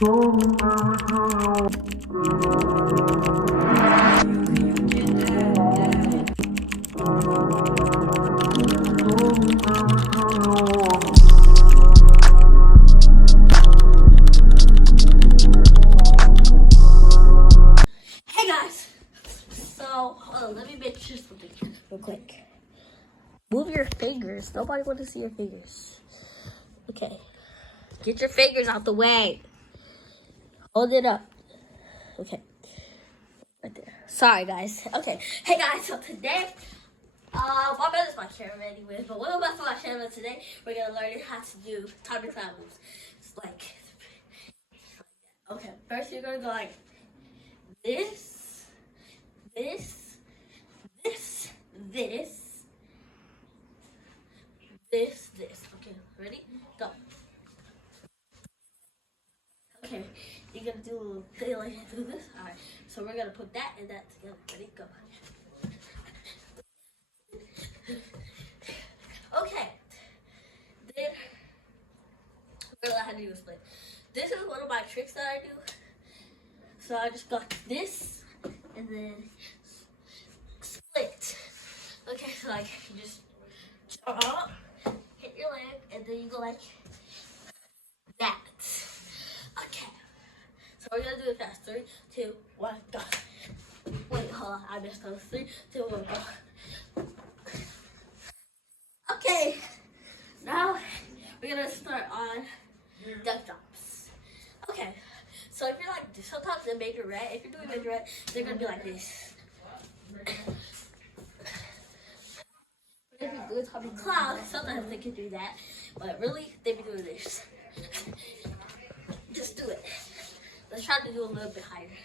Hey guys, so let me make sure something real quick. Move your fingers. Nobody wants to see your fingers. Okay, get your fingers out the way. Hold it up. Okay, right there. Sorry guys. Okay, hey guys. So today, my brother's my camera anyways, but we're about to my camera today. We're gonna learn how to do timing clown moves. It's like, okay, first you're gonna go like this, this, this, this, this. Okay, ready? Go. Okay, you're gonna do a little thing like do this. Alright, so we're gonna put that and that together. Ready? Go. Okay, then we're gonna have to do a split. This is one of my tricks that I do. So I just got this and then split. Okay, so like you just jump up, hit your leg, and then you go like that. Okay. So we're gonna do it fast. 3, 2, 1, go. Wait, hold on. I messed up. 3, 2, 1, go. Okay. Now we're gonna start on duck drops. Okay. So if you're like, sometimes they make it red. If you're doing major red, they're gonna be like this. If you're doing Tommy Clown, sometimes they can do that, but really they be doing this. Just do it. Let's try to do a little bit higher.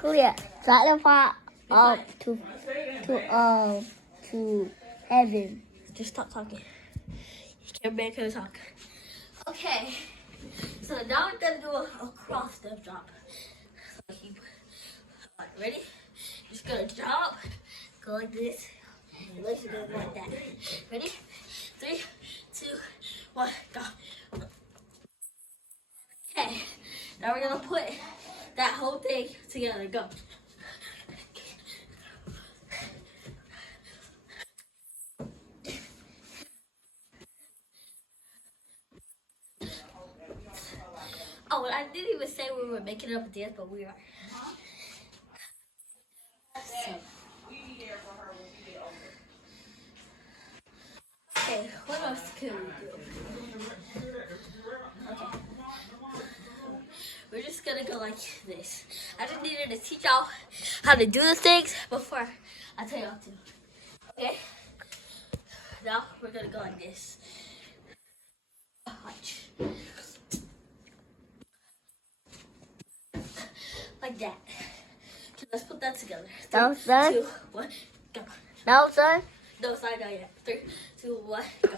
Julia, sacrifice up to heaven. Just stop talking. You can't make her talk. Okay. So now we're gonna do a cross step drop. So alright, ready? Just gonna jump, go like this, and let's go like that. Ready? 3, 2, 1, go. Okay. Now we're gonna put that whole thing together. Go. Oh, I didn't even say we were making up a dance, but we are. So. Okay, what else can we do? Okay. We're just gonna go like this. I just needed to teach y'all how to do the things before I tell y'all to. Okay? Now we're gonna go like this. Watch. Like that. Okay, let's put that together. 3, No, son. 2, 1, go. No, son. No, sorry, not yet. 3, 2, 1, go.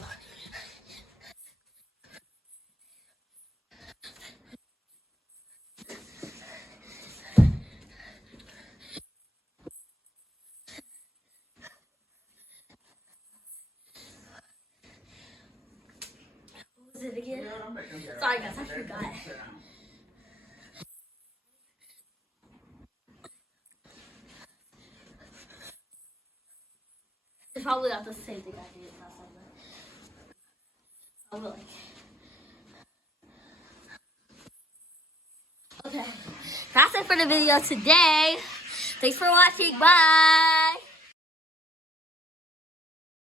What was it again? Sorry, guys, I forgot. It's probably not the same thing I did last time. I'll be like. Okay, that's it for the video today. Thanks for watching. Bye.